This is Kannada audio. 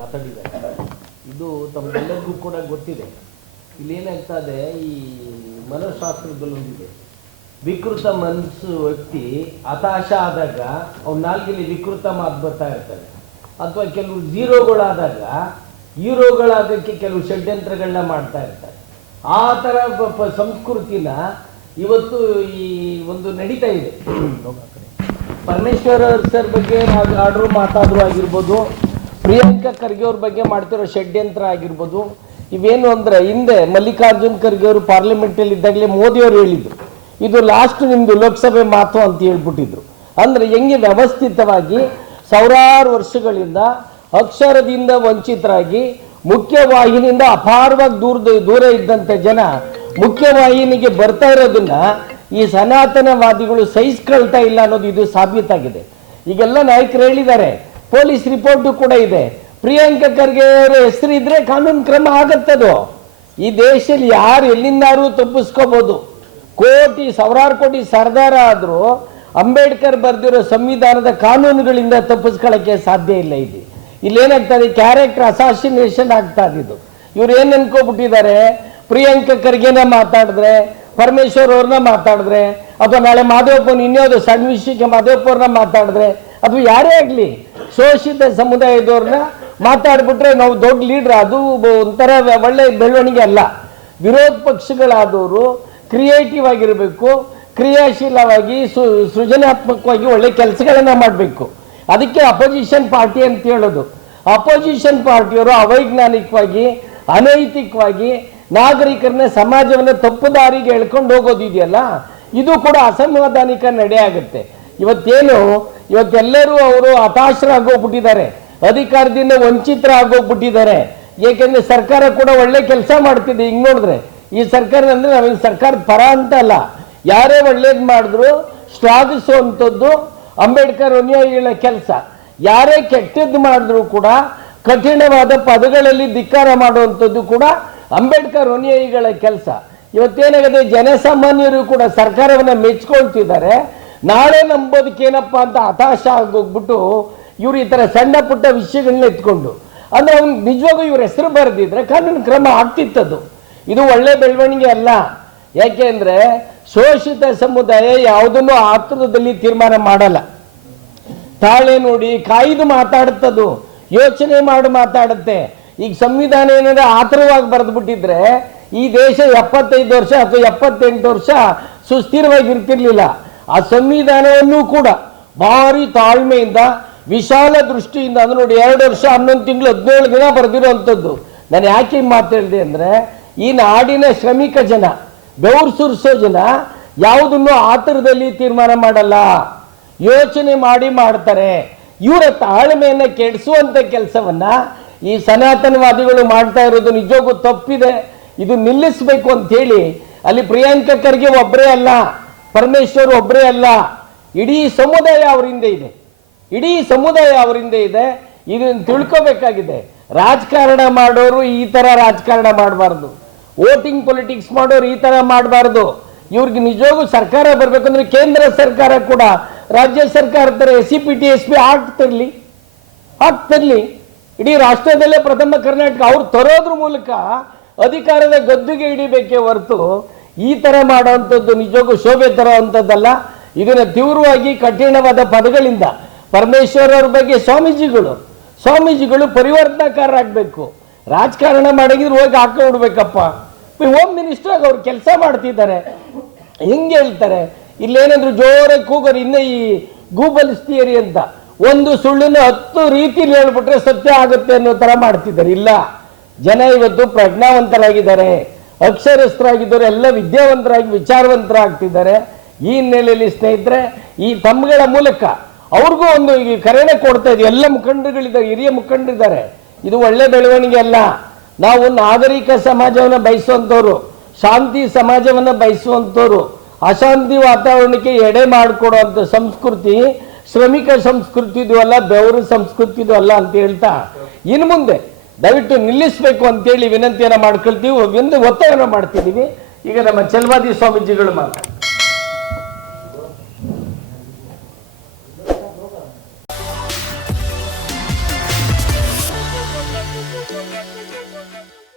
ಮಾತಾಡಿದ್ದಾರೆ. ಇದು ತಮಗೆಲ್ಲರಿಗೂ ಕೂಡ ಗೊತ್ತಿದೆ. ಇಲ್ಲಿ ಏನಾಗ್ತಾ ಇದೆ ಈ ಮನಃಶಾಸ್ತ್ರದಲ್ಲೊಂದಿದೆ. ವಿಕೃತ ಮನಸ್ಸು ವ್ಯಕ್ತಿ ಹತಾಶ ಆದಾಗ ಅವ್ನ ನಾಲ್ಗೆಲ್ಲಿ ವಿಕೃತ ಮಾತು ಬರ್ತಾ ಇರ್ತಾರೆ ಅಥವಾ ಕೆಲವು ಝೀರೋಗಳಾದಾಗ, ಹೀರೋಗಳಾಗಕ್ಕೆ ಕೆಲವು ಷಡ್ಯಂತ್ರಗಳನ್ನ ಮಾಡ್ತಾ ಇರ್ತಾರೆ. ಆ ಥರ ಸಂಸ್ಕೃತಿನ ಇವತ್ತು ಈ ಒಂದು ನಡೀತಾ ಇದೆ. ಪರಮೇಶ್ವರ್ ಸರ್ ಬಗ್ಗೆ ಆರ್ಡ್ರು ಮಾತಾದ್ರು ಆಗಿರ್ಬೋದು. ಪ್ರಿಯಾಂಕಾ ಖರ್ಗೆ ಅವ್ರ ಬಗ್ಗೆ ಮಾಡ್ತಿರೋ ಷಡ್ಯಂತ್ರ ಆಗಿರ್ಬೋದು. ಇವೇನು ಅಂದ್ರೆ, ಹಿಂದೆ ಮಲ್ಲಿಕಾರ್ಜುನ್ ಖರ್ಗೆ ಅವರು ಪಾರ್ಲಿಮೆಂಟಲ್ಲಿ ಇದ್ದಾಗಲೇ ಮೋದಿ ಅವರು ಹೇಳಿದ್ರು. ಇದು ಲಾಸ್ಟ್ ನಿಮ್ದು ಲೋಕಸಭೆ ಮಾತು ಅಂತ ಹೇಳ್ಬಿಟ್ಟಿದ್ರು. ಅಂದ್ರೆ ಹೆಂಗೆ ವ್ಯವಸ್ಥಿತವಾಗಿ ಸಾವಿರಾರು ವರ್ಷಗಳಿಂದ ಅಕ್ಷರದಿಂದ ವಂಚಿತರಾಗಿ ಮುಖ್ಯವಾಹಿನಿಯಿಂದ ಅಪಾರವಾಗಿ ದೂರ ದೂರ ಇದ್ದಂಥ ಜನ ಮುಖ್ಯವಾಹಿನಿಗೆ ಬರ್ತಾ ಇರೋದನ್ನ ಈ ಸನಾತನವಾದಿಗಳು ಸಹಿಸ್ಕೊಳ್ತಾ ಇಲ್ಲ ಅನ್ನೋದು ಇದು ಸಾಬೀತಾಗಿದೆ. ಈಗೆಲ್ಲ ನಾಯಕರು ಹೇಳಿದ್ದಾರೆ ಪೊಲೀಸ್ ರಿಪೋರ್ಟು ಕೂಡ ಇದೆ. ಪ್ರಿಯಾಂಕ ಖರ್ಗೆ ಅವರ ಹೆಸರು ಇದ್ರೆ ಕಾನೂನು ಕ್ರಮ ಆಗತ್ತದು. ಈ ದೇಶದಲ್ಲಿ ಯಾರು ಎಲ್ಲಿಂದಾರು ತಪ್ಪಿಸ್ಕೋಬಹುದು ಕೋಟಿ, ಸಾವಿರಾರು ಕೋಟಿ ಸರ್ದಾರ ಆದರೂ ಅಂಬೇಡ್ಕರ್ ಬರೆದಿರೋ ಸಂವಿಧಾನದ ಕಾನೂನುಗಳಿಂದ ತಪ್ಪಿಸ್ಕೊಳ್ಳೋಕ್ಕೆ ಸಾಧ್ಯ ಇಲ್ಲ ಇದು ಇಲ್ಲೇನಾಗ್ತದೆ? ಕ್ಯಾರೆಕ್ಟರ್ ಅಸಾಸಿನೇಷನ್ ಆಗ್ತಾ ಇದ್ದು ಇವ್ರು ಏನು ಅನ್ಕೋಬಿಟ್ಟಿದ್ದಾರೆ? ಪ್ರಿಯಾಂಕ ಖರ್ಗೆನ ಮಾತಾಡಿದ್ರೆ, ಪರಮೇಶ್ವರ್ ಅವ್ರನ್ನ ಮಾತಾಡಿದ್ರೆ, ಅಥವಾ ನಾಳೆ ಮಾಧವಪ್ಪನ, ಇನ್ಯಾವುದೋ ಸಣ್ಣ ವಿಷಯಕ್ಕೆ ಮಾಧವಪ್ಪ ಅವ್ರನ್ನ ಮಾತಾಡಿದ್ರೆ, ಅದು ಯಾರೇ ಆಗಲಿ ಶೋಷಿತ ಸಮುದಾಯದವ್ರನ್ನ ಮಾತಾಡ್ಬಿಟ್ರೆ ನಾವು ದೊಡ್ಡ ಲೀಡ್ರ್, ಅದು ಒಂಥರ ಒಳ್ಳೆ ಬೆಳವಣಿಗೆ ಅಲ್ಲ. ವಿರೋಧ ಪಕ್ಷಗಳಾದವರು ಕ್ರಿಯೇಟಿವ್ ಆಗಿರಬೇಕು, ಕ್ರಿಯಾಶೀಲವಾಗಿ, ಸು, ಸೃಜನಾತ್ಮಕವಾಗಿ ಒಳ್ಳೆ ಕೆಲಸಗಳನ್ನ ಮಾಡಬೇಕು. ಅದಕ್ಕೆ ಅಪೋಸಿಷನ್ ಪಾರ್ಟಿ ಅಂತ ಹೇಳೋದು. ಅಪೋಸಿಷನ್ ಪಾರ್ಟಿಯವರು ಅವೈಜ್ಞಾನಿಕವಾಗಿ, ಅನೈತಿಕವಾಗಿ ನಾಗರಿಕರನ್ನ ಸಮಾಜವನ್ನು ತಪ್ಪು ದಾರಿಗೆ ಎಳ್ಕೊಂಡು ಹೋಗೋದಿದೆಯಲ್ಲ, ಇದು ಕೂಡ ಅಸಂವಿಧಾನಿಕ ನಡೆ ಆಗುತ್ತೆ ಇವತ್ತೇನು ಇವತ್ತೆಲ್ಲರೂ ಅವರು ಹತಾಶರಾಗೋಗ್ಬಿಟ್ಟಿದ್ದಾರೆ ಅಧಿಕಾರದಿಂದ ವಂಚಿತರಾಗೋಗ್ಬಿಟ್ಟಿದ್ದಾರೆ ಏಕೆಂದ್ರೆ ಸರ್ಕಾರ ಕೂಡ ಒಳ್ಳೆ ಕೆಲಸ ಮಾಡ್ತಿದೆ. ಹಿಂಗೆ ನೋಡಿದ್ರೆ ಈ ಸರ್ಕಾರ ಅಂದರೆ ನಾವೇನು ಸರ್ಕಾರದ ಪರ ಅಂತ ಅಲ್ಲ. ಯಾರೇ ಒಳ್ಳೇದು ಮಾಡಿದ್ರು ಶ್ಲಾಘಿಸುವಂಥದ್ದು ಅಂಬೇಡ್ಕರ್ ಅನುಯಾಯಿಗಳ ಕೆಲಸ. ಯಾರೇ ಕೆಟ್ಟದ್ದು ಮಾಡಿದ್ರು ಕೂಡ ಕಠಿಣವಾದ ಪದಗಳಲ್ಲಿ ಧಿಕ್ಕಾರ ಮಾಡುವಂಥದ್ದು ಕೂಡ ಅಂಬೇಡ್ಕರ್ ಅನುಯಾಯಿಗಳ ಕೆಲಸ. ಇವತ್ತೇನಾಗಿದೆ? ಜನಸಾಮಾನ್ಯರು ಕೂಡ ಸರ್ಕಾರವನ್ನು ಮೆಚ್ಕೊಳ್ತಿದ್ದಾರೆ. ನಾಳೆ ನಂಬೋದಕ್ಕೇನಪ್ಪ ಅಂತ ಹತಾಶ ಆಗೋಗ್ಬಿಟ್ಟು ಇವರು ಈ ಥರ ಸಣ್ಣ ಪುಟ್ಟ ವಿಷಯಗಳನ್ನ ಎತ್ಕೊಂಡು, ಅಂದರೆ ಅವ್ನು ನಿಜವಾಗೂ ಇವ್ರ ಹೆಸರು ಬರೆದಿದ್ರೆ ಕಾನೂನು ಕ್ರಮ ಆಗ್ತಿತ್ತದು. ಇದು ಒಳ್ಳೆ ಬೆಳವಣಿಗೆ ಅಲ್ಲ. ಯಾಕೆಂದ್ರೆ ಶೋಷಿತ ಸಮುದಾಯ ಯಾವುದನ್ನು ಆತುರದಲ್ಲಿ ತೀರ್ಮಾನ ಮಾಡಲ್ಲ. ತಾಳೆ ನೋಡಿ ಕಾಯ್ದು ಮಾತಾಡುತ್ತದು, ಯೋಚನೆ ಮಾಡಿ ಮಾತಾಡುತ್ತೆ. ಈಗ ಸಂವಿಧಾನ ಏನಂದ್ರೆ ಆತುರವಾಗಿ ಬರೆದು ಬಿಟ್ಟಿದ್ರೆ ಈ ದೇಶ ಎಪ್ಪತ್ತೈದು ವರ್ಷ ಅಥವಾ ಎಪ್ಪತ್ತೆಂಟು ವರ್ಷ ಸುಸ್ಥಿರವಾಗಿ ಇರ್ತಿರ್ಲಿಲ್ಲ ಆ ಸಂವಿಧಾನವನ್ನು ಕೂಡ ಭಾರಿ ತಾಳ್ಮೆಯಿಂದ, ವಿಶಾಲ ದೃಷ್ಟಿಯಿಂದ, ಅಂದ್ರೆ ನೋಡಿ ಎರಡು ವರ್ಷ, ಹನ್ನೊಂದು ತಿಂಗಳು, ಹದಿನೇಳು ದಿನ ಬರೆದಿರುವಂಥದ್ದು. ನಾನು ಯಾಕೆ ಮಾತು ಹೇಳಿದೆ ಅಂದ್ರೆ, ಈ ನಾಡಿನ ಶ್ರಮಿಕ ಜನ, ಬೆವರು ಸುರಿಸೋ ಜನ, ಯಾವುದನ್ನು ಆತರದಲ್ಲಿ ತೀರ್ಮಾನ ಮಾಡಲ್ಲ. ಯೋಚನೆ ಮಾಡಿ ಮಾಡ್ತಾರೆ. ಇವರ ತಾಳ್ಮೆಯನ್ನು ಕೆಡಿಸುವಂತ ಕೆಲಸವನ್ನ ಈ ಸನಾತನವಾದಿಗಳು ಮಾಡ್ತಾ ಇರೋದು ನಿಜವಾಗೂ ತಪ್ಪಿದೆ. ಇದು ನಿಲ್ಲಿಸಬೇಕು ಅಂತ ಹೇಳಿ, ಅಲ್ಲಿ ಪ್ರಿಯಾಂಕ ಖರ್ಗೆ ಒಬ್ಬರೇ ಅಲ್ಲ. ಪರಮೇಶ್ವರ್ ಒಬ್ಬರೇ ಅಲ್ಲ. ಇಡೀ ಸಮುದಾಯ ಅವರಿಂದ ಇದೆ. ಇಡೀ ಸಮುದಾಯ ಅವರಿಂದ ಇದೆ. ಇದನ್ನು ತಿಳ್ಕೋಬೇಕಾಗಿದೆ. ರಾಜಕಾರಣ ಮಾಡೋರು ಈ ತರ ರಾಜಕಾರಣ ಮಾಡಬಾರ್ದು. ವೋಟಿಂಗ್ ಪೊಲಿಟಿಕ್ಸ್ ಮಾಡೋರು ಈ ತರ ಮಾಡಬಾರ್ದು. ಇವ್ರಿಗೆ ನಿಜವಾಗೂ ಸರ್ಕಾರ ಬರ್ಬೇಕಂದ್ರೆ ಕೇಂದ್ರ ಸರ್ಕಾರ ಕೂಡ. ರಾಜ್ಯ ಸರ್ಕಾರ ತರ S C, P, T, S P ಆಗ್ತಿರ್ಲಿ ಆಗ್ತಿರ್ಲಿ ಇಡೀ ರಾಷ್ಟ್ರದಲ್ಲೇ ಪ್ರಥಮ ಕರ್ನಾಟಕ. ಅವ್ರು ತರೋದ್ರ ಮೂಲಕ ಅಧಿಕಾರದ ಗದ್ದುಗೆ ಹಿಡಿಬೇಕೇ ಹೊರತು ಈ ತರ ಮಾಡುವಂಥದ್ದು ನಿಜಕ್ಕೂ ಶೋಭೆ ತರುವಂಥದ್ದಲ್ಲ. ಇದನ್ನು ತೀವ್ರವಾಗಿ, ಕಠಿಣವಾದ ಪದಗಳಿಂದ ಪರಮೇಶ್ವರವ್ರ ಬಗ್ಗೆ ಸ್ವಾಮೀಜಿಗಳು ಸ್ವಾಮೀಜಿಗಳು ಪರಿವರ್ತನಕಾರರಾಗಬೇಕು ರಾಜಕಾರಣ ಮಾಡಿದ್ರೆ ಹೋಗಿ ಹಾಕೊಂಡ್ಬಿಡ್ಬೇಕಪ್ಪ ಹೋಮ್ ಮಿನಿಸ್ಟರ್ ಆಗಿ ಅವ್ರು ಕೆಲಸ ಮಾಡ್ತಿದ್ದಾರೆ. ಹೆಂಗೆ ಹೇಳ್ತಾರೆ? ಇಲ್ಲೇನಂದ್ರು ಜೋರಾಗಿ ಕೂಗೋರು ಇನ್ನ ಈ ಗೂಗಲ್ ಥಿಯರಿ ಅಂತ. ಒಂದು ಸುಳ್ಳನ್ನು ಹತ್ತು ರೀತಿಲಿ ಹೇಳ್ಬಿಟ್ರೆ ಸತ್ಯ ಆಗುತ್ತೆ ಅನ್ನೋ ತರ ಮಾಡ್ತಿದ್ದಾರೆ. ಇಲ್ಲ. ಜನ ಇವತ್ತು ಪ್ರಜ್ಞಾವಂತರಾಗಿದ್ದಾರೆ. ಅಕ್ಷರಸ್ಥರಾಗಿದ್ದಾರೆ ಎಲ್ಲ ವಿದ್ಯಾವಂತರಾಗಿ ವಿಚಾರವಂತರಾಗ್ತಿದ್ದಾರೆ. ಈ ಹಿನ್ನೆಲೆಯಲ್ಲಿ ಸ್ನೇಹಿತರೆ, ಈ ತಮ್ಮಗಳ ಮೂಲಕ ಅವ್ರಿಗೂ ಒಂದು ಈ ಕರೆಣೆ ಕೊಡ್ತಾ ಇದೆ ಎಲ್ಲ ಮುಖಂಡರುಗಳಿದ್ದಾರೆ ಹಿರಿಯ ಮುಖಂಡರಿದ್ದಾರೆ. ಇದು ಒಳ್ಳೆ ಬೆಳವಣಿಗೆ ಅಲ್ಲ. ನಾವು ನಾಗರಿಕ ಸಮಾಜವನ್ನು ಬಯಸುವಂಥವ್ರು ಶಾಂತಿ ಸಮಾಜವನ್ನು ಬಯಸುವಂಥವ್ರು ಅಶಾಂತಿ ವಾತಾವರಣಕ್ಕೆ ಎಡೆ ಮಾಡಿಕೊಡುವಂಥ ಸಂಸ್ಕೃತಿ, ಶ್ರಮಿಕ ಸಂಸ್ಕೃತಿದು ಅಲ್ಲ, ಬೆವರು ಸಂಸ್ಕೃತಿದು ಅಲ್ಲ ಅಂತ ಹೇಳ್ತಾ, ಇನ್ನು ಮುಂದೆ ದಯವಿಟ್ಟು ನಿಲ್ಲಿಸಬೇಕು ಅಂತೇಳಿ ವಿನಂತಿಯನ್ನ ಮಾಡ್ಕೊಳ್ತೀವಿ ಒಂದು ಒತ್ತಾಯನ ಮಾಡ್ತಿದ್ದೀವಿ. ಈಗ ನಮ್ಮ ಚಲವಾದಿ ಸ್ವಾಮೀಜಿಗಳು ಮಾತಾಡ್ತಾರೆ